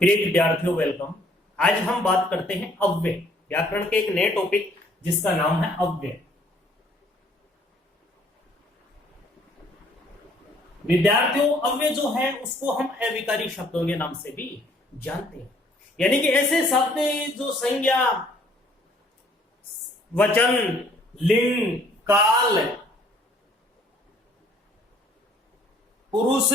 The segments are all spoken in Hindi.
प्रिय विद्यार्थियों, वेलकम। आज हम बात करते हैं अव्यय व्याकरण के एक नए टॉपिक जिसका नाम है अव्यय। विद्यार्थियों, अव्यय जो है उसको हम अविकारी शब्दों के नाम से भी जानते हैं, यानी कि ऐसे शब्द जो संज्ञा, वचन, लिंग, काल, पुरुष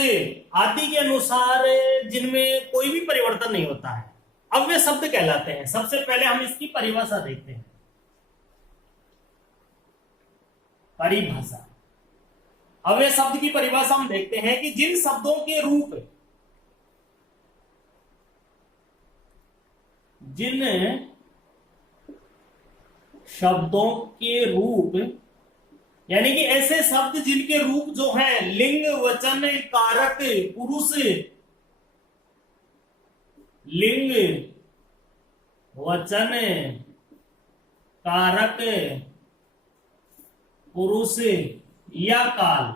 आदि के अनुसार जिनमें कोई भी परिवर्तन नहीं होता है, अव्यय शब्द कहलाते हैं। सबसे पहले हम इसकी परिभाषा देखते हैं। परिभाषा, अव्यय शब्द की परिभाषा हम देखते हैं कि जिन शब्दों के रूप, जिन शब्दों के रूप, यानी कि ऐसे शब्द जिनके रूप जो हैं लिंग, वचन, कारक, पुरुष, लिंग, वचन, कारक, पुरुष या काल,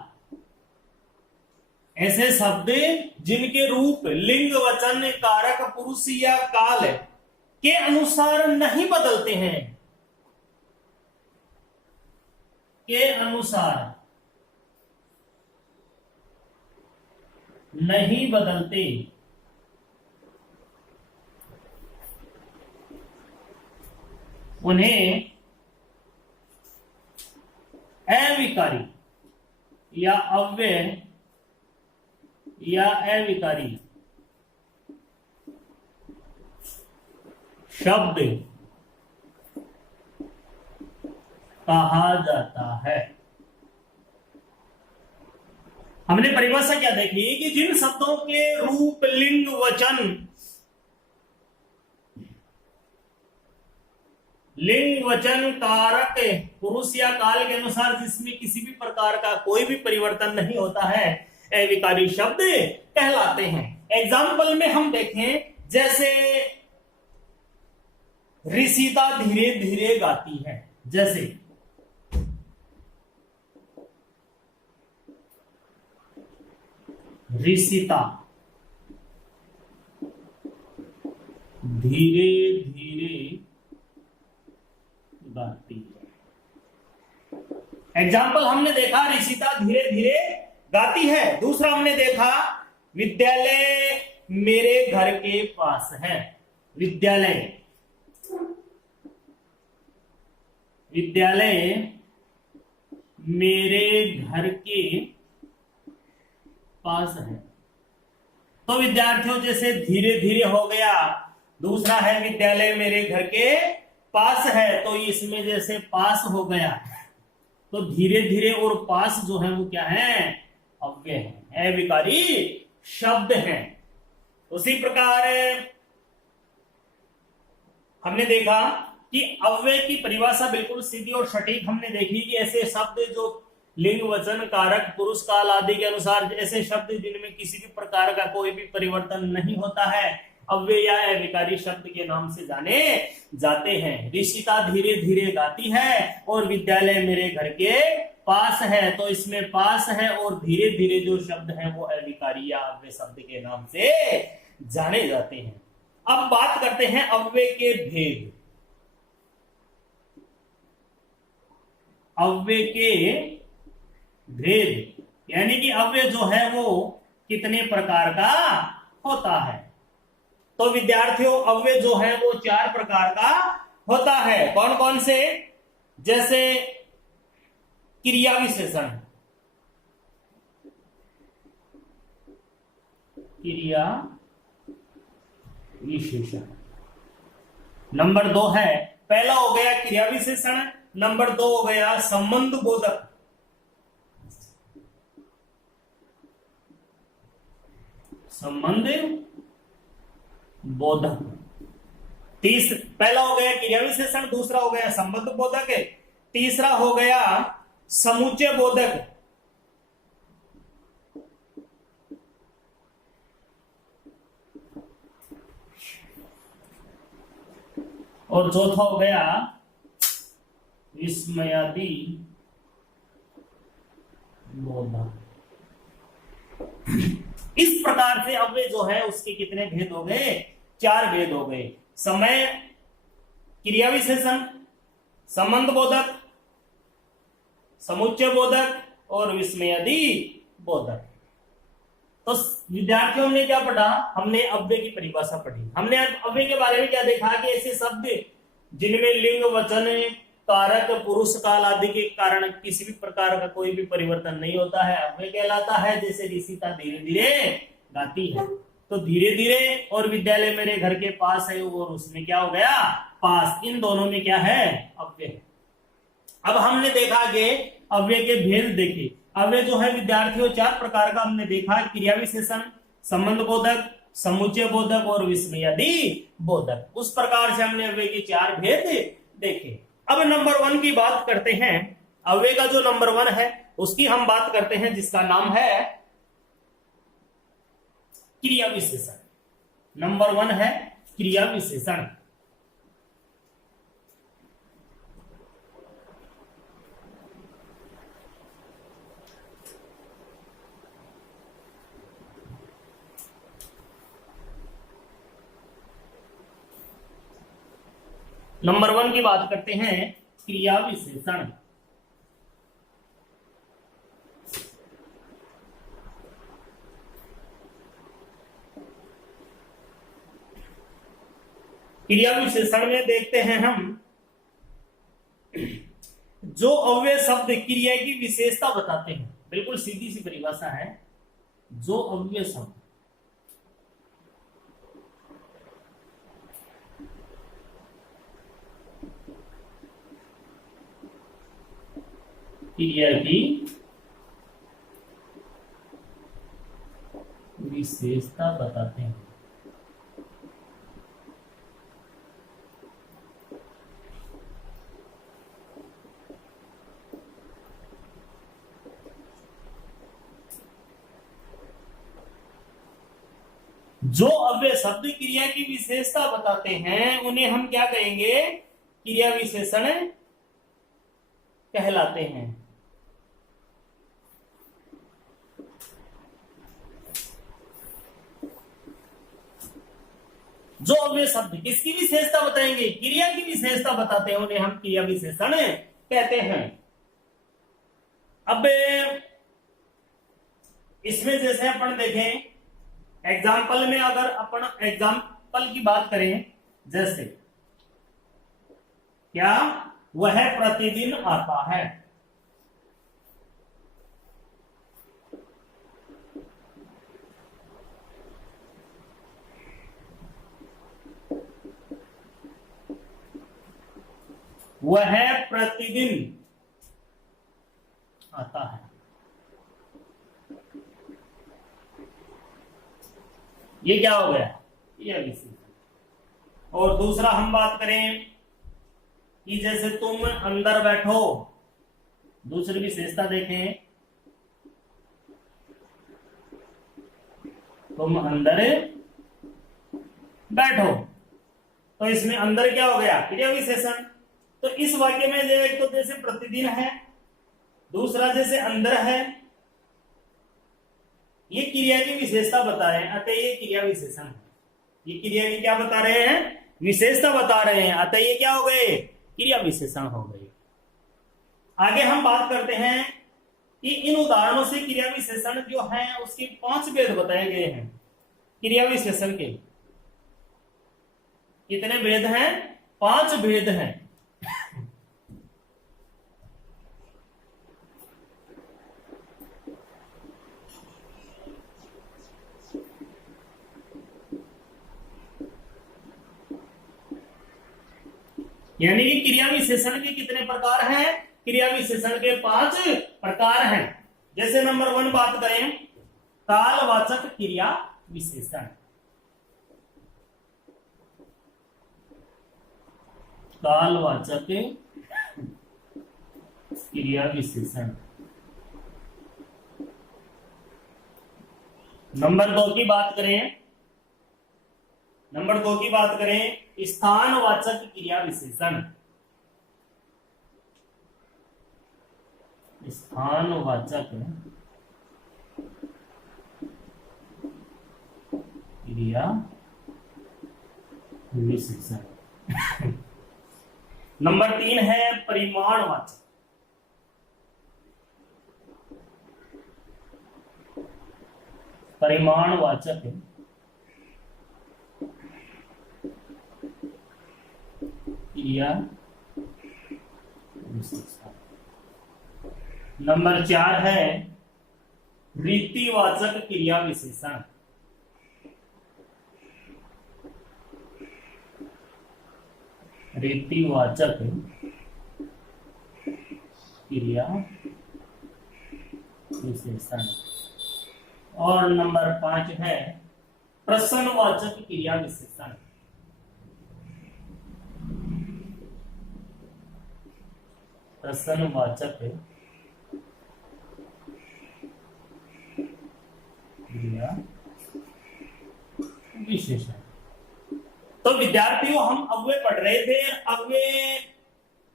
ऐसे शब्द जिनके रूप लिंग, वचन, कारक, पुरुष या काल के अनुसार नहीं बदलते हैं, के अनुसार नहीं बदलते, उन्हें अविकारी या अव्यय या अविकारी शब्द कहा जाता है। हमने परिभाषा क्या देखी कि जिन शब्दों के रूप, लिंग, वचन, कारक, पुरुष या काल के अनुसार जिसमें किसी भी प्रकार का कोई भी परिवर्तन नहीं होता है, अविकारी शब्द कहलाते हैं। एग्जाम्पल में हम देखें, जैसे ऋषिता धीरे धीरे गाती है, जैसे ऋषिता धीरे धीरे गाती है। एग्जाम्पल हमने देखा ऋषिता धीरे धीरे गाती है। दूसरा हमने देखा विद्यालय मेरे घर के पास है। विद्यालय मेरे घर के पास है। तो विद्यार्थियों, जैसे धीरे धीरे हो गया, दूसरा है विद्यालय मेरे घर के पास है, तो इसमें जैसे पास हो गया, तो धीरे धीरे और पास जो है वो क्या है? अव्यय है, अविकारी शब्द है। उसी प्रकार हमने देखा कि अव्यय की परिभाषा बिल्कुल सीधी और सटीक हमने देखी कि ऐसे शब्द जो लिंग, वचन, कारक, पुरुष, काल आदि के अनुसार ऐसे शब्द जिनमें किसी भी प्रकार का कोई भी परिवर्तन नहीं होता है, अव्यय या अविकारी शब्द के नाम से जाने जाते हैं। ऋषिता धीरे धीरे गाती है और विद्यालय मेरे घर के पास है, तो इसमें पास है और धीरे धीरे जो शब्द है वो अविकारी या अव्यय शब्द के नाम से जाने जाते हैं। अब बात करते हैं अव्यय के भेद। अव्यय के भेद, यानी कि अव्यय जो है वो कितने प्रकार का होता है। तो विद्यार्थियों, अव्यय जो है वो 4 प्रकार का होता है। कौन कौन से? जैसे क्रिया विशेषण, क्रिया विशेषण नंबर 2 है। पहला हो गया क्रिया विशेषण, नंबर 2 हो गया संबंध बोधक, संबंध बोधक। पहला हो गया क्रिया विशेषण, दूसरा हो गया संबंध बोधक, तीसरा हो गया समुच्चय बोधक, और चौथा हो गया विस्मयादि बोधक। इस प्रकार से अव्यय जो है उसके कितने भेद हो गए? चार भेद हो गए। समय, क्रिया विशेषण, संबंध बोधक, समुच्चय बोधक और विस्मयादि बोधक। तो विद्यार्थियों ने क्या पढ़ा, हमने अव्यय की परिभाषा पढ़ी। हमने अव्यय के बारे में क्या देखा कि ऐसे शब्द जिनमें लिंग, वचन, कारक, पुरुष काल आदि के कारण किसी भी प्रकार का कोई भी परिवर्तन नहीं होता है, अव्यय कहलाता है। जैसे ऋषिता धीरे धीरे गाती है, तो धीरे धीरे और विद्यालय मेरे घर के पास है और उसमें क्या हो गया, पास, इन दोनों में क्या है, अव्यय। अब हमने देखा कि अव्यय के भेद देखे। अव्यय जो है विद्यार्थियों चार प्रकार का हमने देखा, क्रिया विशेषण, संबंध बोधक, समुच्चय बोधक और विस्मयादि बोधक। उस प्रकार से हमने अव्यय के चार भेद देखे। अब नंबर 1 की बात करते हैं। अव्यय का जो नंबर 1 है उसकी हम बात करते हैं, जिसका नाम है क्रिया विशेषण। नंबर 1 है क्रिया विशेषण। नंबर 1 की बात करते हैं, क्रिया विशेषण। क्रिया विशेषण में देखते हैं हम, जो अव्यय शब्द क्रिया की विशेषता बताते हैं, बिल्कुल सीधी सी परिभाषा है, जो अव्यय शब्द क्रिया की विशेषता बताते हैं। जो अव्यय शब्द क्रिया की विशेषता बताते हैं उन्हें हम क्या कहेंगे, क्रिया विशेषण कहलाते हैं। जो अव्यय शब्द किसकी विशेषता बताएंगे, क्रिया की विशेषता बताते हैं, उन्हें हम क्रिया विशेषण कहते हैं। अब इसमें जैसे अपन देखें, एग्जाम्पल में अगर अपन एग्जाम्पल की बात करें, जैसे क्या, वह प्रतिदिन आता है। वह प्रतिदिन आता है। ये क्या हो गया, ये विशेषण। और दूसरा हम बात करें कि जैसे तुम अंदर बैठो, दूसरी विशेषता देखें, तुम अंदर बैठो, तो इसमें अंदर क्या हो गया, क्रिया विशेषण। तो इस वाक्य में एक तो जैसे प्रतिदिन है, दूसरा जैसे अंदर है, ये क्रिया की विशेषता बता रहे हैं, अतः ये क्रिया विशेषण है। ये क्रिया की क्या बता रहे हैं, विशेषता बता रहे हैं, अतः ये क्या हो गए, क्रिया विशेषण हो गए। आगे हम बात करते हैं कि इन उदाहरणों से क्रिया विशेषण जो है उसके 5 भेद बताए गए हैं। क्रिया विशेषण के कितने भेद हैं, 5 भेद हैं। यानी कि क्रिया विशेषण के कितने प्रकार हैं, क्रिया विशेषण के 5 प्रकार हैं। जैसे नंबर 1 बात करें, कालवाचक क्रिया विशेषण। कालवाचक क्रिया विशेषण। नंबर 2 की बात करें, स्थानवाचक क्रिया विशेषण। स्थानवाचक क्रिया विशेषण। नंबर 3 है परिमाणवाचक। परिमाणवाचक क्रिया विशेषण। नंबर 4 है रीतिवाचक क्रिया विशेषण। रीतिवाचक क्रिया विशेषण। और नंबर 5 है प्रश्नवाचक क्रिया विशेषण। प्रश्नवाचक क्रिया विशेषण। तो विद्यार्थियों, हम अव्यय पढ़ रहे थे। अव्यय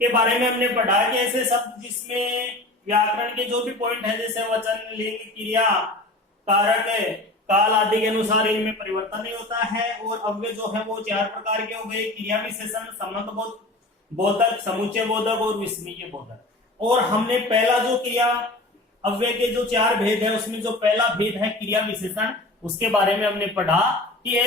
के बारे में हमने पढ़ा कि ऐसे शब्द जिसमें व्याकरण के जो भी पॉइंट है, जैसे वचन, लिंग, क्रिया, कारक, काल आदि के अनुसार इनमें परिवर्तन नहीं होता है। और अव्यय जो है वो 4 प्रकार के हो गए: क्रिया विशेषण, संबंध बोधक, समुच्चय बोधक और विस्मय बोधक। और हमने पहला जो क्रिया अव्यय के जो 4 भेद है, उसमें जो पहला भेद है क्रिया विशेषण, उसके बारे में हमने पढ़ा कि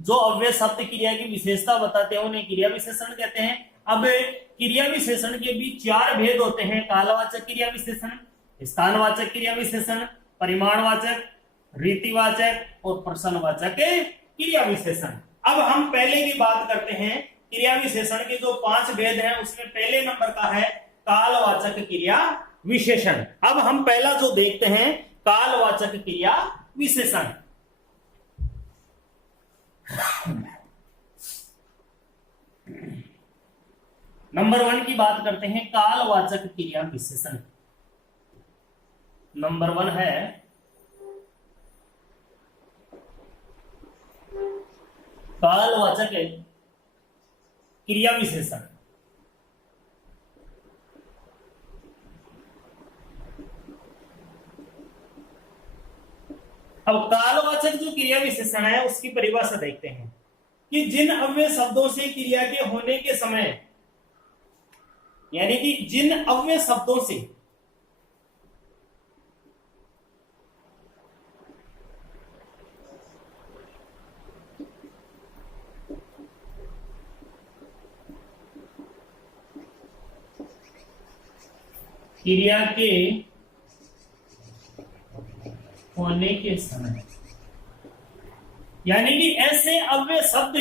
जो अव्यय शब्द क्रिया की विशेषता बताते हैं उन्हें क्रिया विशेषण कहते हैं। अब क्रिया विशेषण के भी 4 भेद होते हैं: कालवाचक क्रिया विशेषण, स्थानवाचक क्रिया विशेषण, परिमाणवाचक, रीतिवाचक और प्रश्नवाचक क्रिया विशेषण। अब हम पहले की बात करते हैं। क्रिया विशेषण के जो 5 भेद हैं, उसमें पहले नंबर का है कालवाचक क्रिया विशेषण। अब हम पहला जो देखते हैं कालवाचक क्रिया विशेषण। नंबर 1 की बात करते हैं कालवाचक क्रिया विशेषण। नंबर 1 है कालवाचक क्रिया विशेषण। अब कालवाचक जो क्रिया विशेषण है उसकी परिभाषा देखते हैं कि जिन अव्यय शब्दों से क्रिया के होने के समय, यानी कि जिन अव्यय शब्दों से क्रिया के होने के समय, यानी कि ऐसे अव्यय शब्द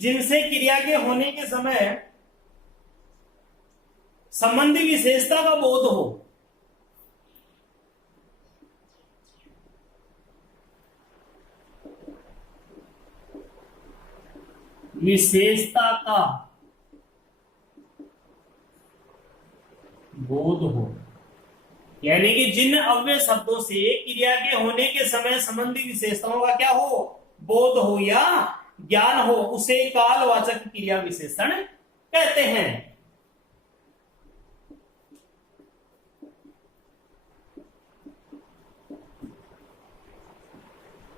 जिनसे क्रिया के होने के समय संबंधी विशेषता का बोध हो, विशेषता का बोध हो, यानी कि जिन अव्यय शब्दों से क्रिया के होने के समय संबंधी विशेषताओं का क्या हो, बोध हो या ज्ञान हो, उसे कालवाचक क्रिया विशेषण कहते हैं।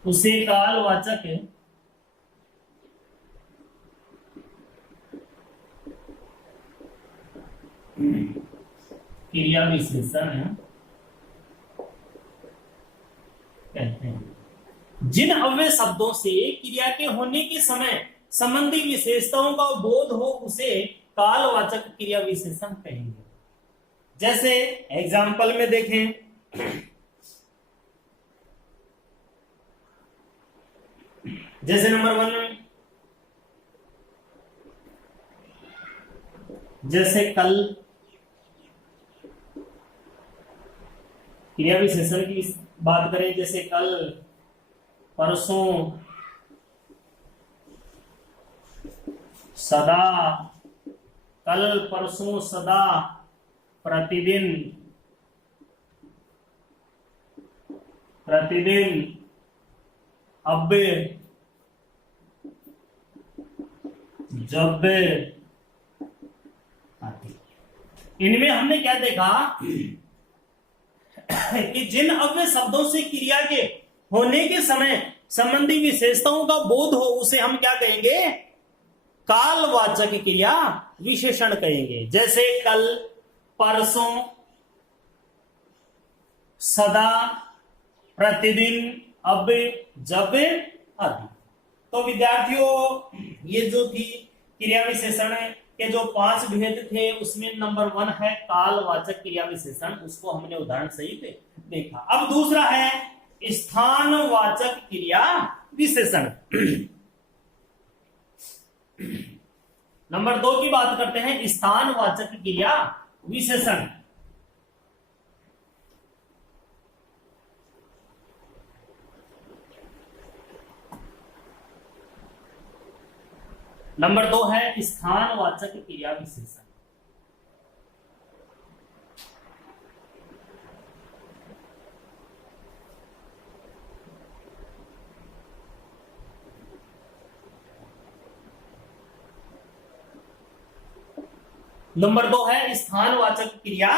उसे कालवाचक क्रिया विशेषण कहते हैं। जिन अव्यय शब्दों से क्रिया के होने के समय संबंधी विशेषताओं का बोध हो, उसे कालवाचक क्रिया विशेषण कहेंगे। जैसे एग्जाम्पल में देखें, जैसे नंबर 1, जैसे कल, क्रिया विशेषण की बात करें, जैसे कल, परसों, सदा, कल, परसों, सदा, प्रतिदिन, प्रतिदिन, अब, जब, इनमें हमने क्या देखा कि जिन अव्यय शब्दों से क्रिया के होने के समय संबंधी विशेषताओं का बोध हो उसे हम क्या कहेंगे, कालवाचक क्रिया विशेषण कहेंगे। जैसे कल, परसों, सदा, प्रतिदिन, अब, जब आदि। तो विद्यार्थियों ये जो थी क्रिया विशेषण के जो 5 भेद थे उसमें नंबर 1 है कालवाचक क्रिया विशेषण, उसको हमने उदाहरण सहित देखा। अब दूसरा है स्थानवाचक क्रिया विशेषण। नंबर 2 की बात करते हैं, स्थानवाचक क्रिया विशेषण। नंबर 2 है स्थानवाचक क्रिया विशेषण। नंबर 2 है स्थानवाचक क्रिया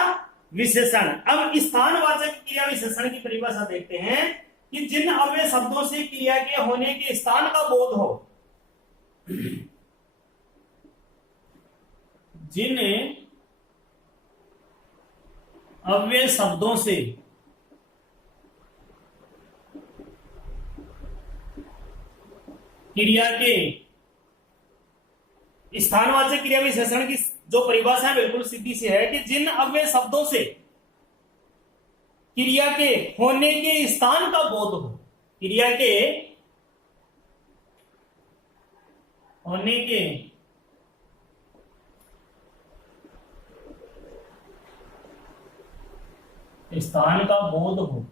विशेषण। अब स्थानवाचक क्रिया विशेषण की परिभाषा देखते हैं कि जिन अव्यय शब्दों से क्रिया के होने के स्थान का बोध हो, जिन अव्यय शब्दों से क्रिया के स्थानवाचक क्रिया विशेषण की जो परिभाषा है बिल्कुल सीधी सी है कि जिन अव्यय शब्दों से क्रिया के होने के स्थान का बोध हो, क्रिया के होने के स्थान का बोध हो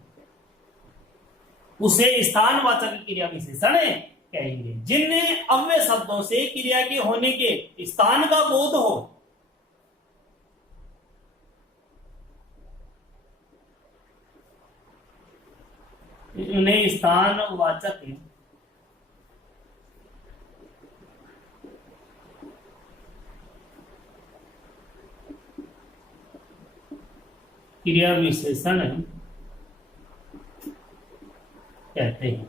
उसे स्थानवाचक क्रिया विशेषण कहेंगे। जिन अव्यय शब्दों से क्रिया के होने के स्थान का बोध हो उन्हें स्थानवाचक क्रिया विशेषण कहते हैं।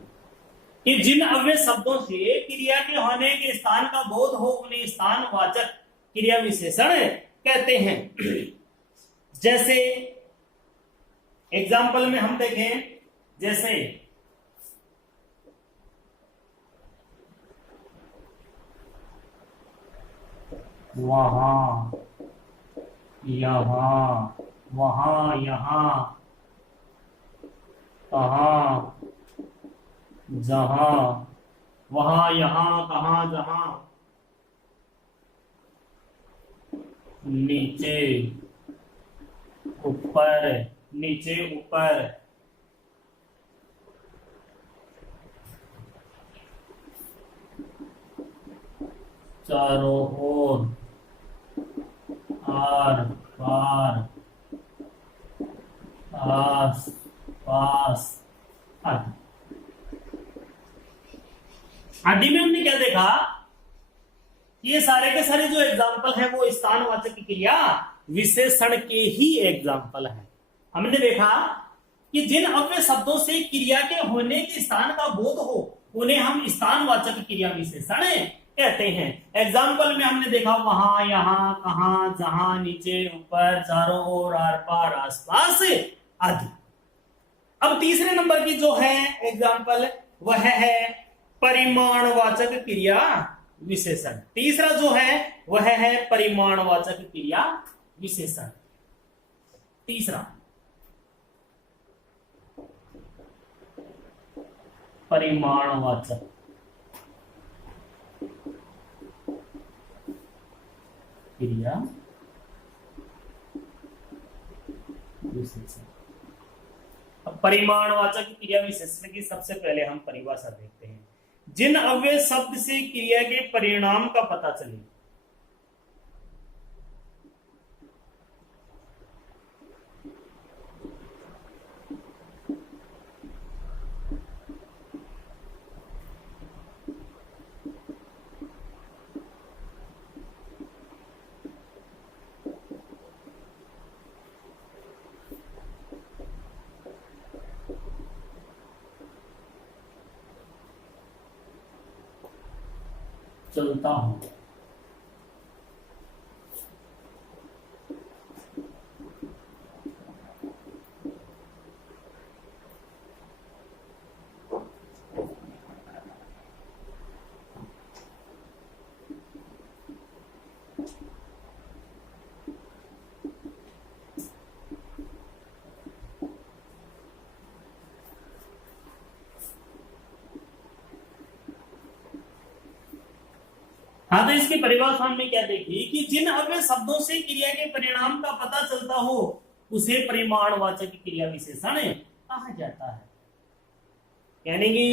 कि जिन अव्यय शब्दों से क्रिया के होने के स्थान का बोध हो उन्हें स्थानवाचक क्रिया विशेषण कहते हैं। जैसे एग्जाम्पल में हम देखें, जैसे वहां, यहां, वहां, यहां, कहां, जहां, वहां, यहां, कहां, जहां, नीचे, ऊपर, नीचे, ऊपर, चारों ओर, आर पार, आस पास आदि। आदि में हमने क्या देखा, ये सारे के सारे जो एग्जाम्पल है वो स्थानवाचक क्रिया विशेषण के ही एग्जाम्पल है। हमने देखा कि जिन अव्यय शब्दों से क्रिया के होने के स्थान का बोध हो उन्हें हम स्थानवाचक क्रिया विशेषण कहते हैं। एग्जाम्पल में हमने देखा वहां, यहां, कहां, जहां, नीचे, ऊपर, चारों ओर, आर पार, आसपास आदि। अब तीसरे नंबर की जो है एग्जाम्पल वह है परिमाणवाचक क्रिया विशेषण। तीसरा जो है वह है परिमाणवाचक क्रिया विशेषण। तीसरा परिमाणवाचक क्रिया विशेषण। अब परिमाणवाचक क्रिया विशेषण की सबसे पहले हम परिभाषा देखते हैं। जिन अव्यय शब्द से क्रिया के परिणाम का पता चले, चलता हूं। हाँ, तो इसकी परिभाषा हमने क्या देखी कि जिन अव्यय शब्दों से क्रिया के परिणाम का पता चलता हो उसे परिमाणवाचक क्रिया विशेषण कहा जाता है। यानी कि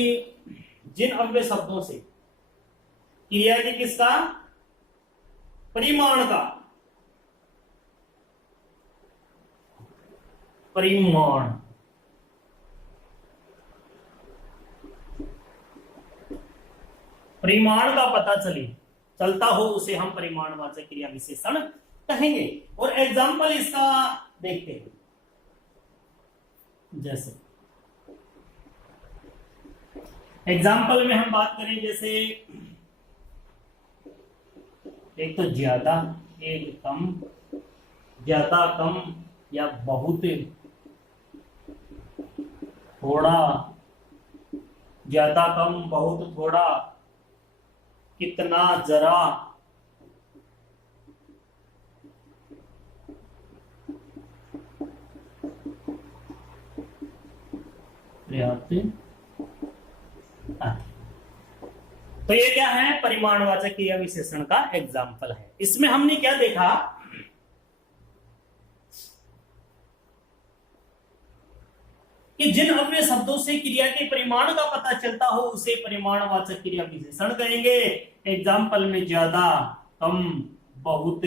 जिन अव्यय शब्दों से क्रिया के किसका परिमाण का परिमाण परिमाण का पता चलता हो उसे हम परिमाणवाचक क्रिया विशेषण कहेंगे। और एग्जाम्पल इसका देखते हैं। जैसे एग्जाम्पल में हम बात करें, जैसे एक तो ज्यादा, एक कम, ज्यादा कम या बहुत, थोड़ा, ज्यादा कम बहुत थोड़ा, कितना, जरा, पर्याप्त, तो ये क्या है परिमाणवाचक क्रिया विशेषण का एग्जाम्पल है। इसमें हमने क्या देखा कि जिन अव्यय शब्दों से क्रिया के परिमाण का पता चलता हो उसे परिमाणवाचक क्रिया विशेषण कहेंगे। एग्जाम्पल में ज्यादा, कम, बहुत,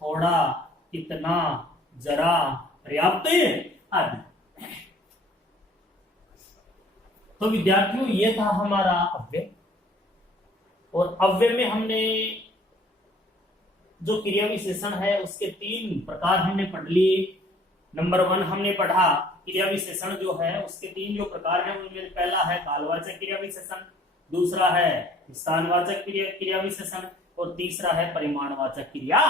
थोड़ा, कितना, जरा, पर्याप्त आदि। तो विद्यार्थियों ये था हमारा अव्यय। और अव्यय में हमने जो क्रिया विशेषण है उसके 3 प्रकार हमने पढ़ लिए। नंबर 1 हमने पढ़ा क्रिया विशेषण जो है उसके 3 जो प्रकार हैं उनमें पहला है कालवाचक क्रिया विशेषण, दूसरा है स्थानवाचक क्रिया विशेषण और तीसरा है परिमाणवाचक क्रिया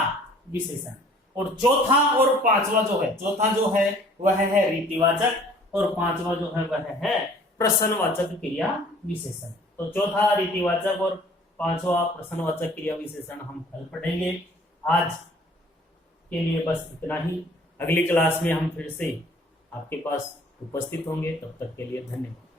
विशेषण। और चौथा और पांचवा जो है वह है रीतिवाचक और पांचवा जो है वह है प्रश्नवाचक क्रिया विशेषण। तो चौथा रीतिवाचक और पांचवा प्रश्नवाचक क्रिया विशेषण हम कल पढ़ेंगे। आज के लिए बस इतना ही। अगली क्लास में हम फिर से आपके पास उपस्थित होंगे। तब तक के लिए धन्यवाद।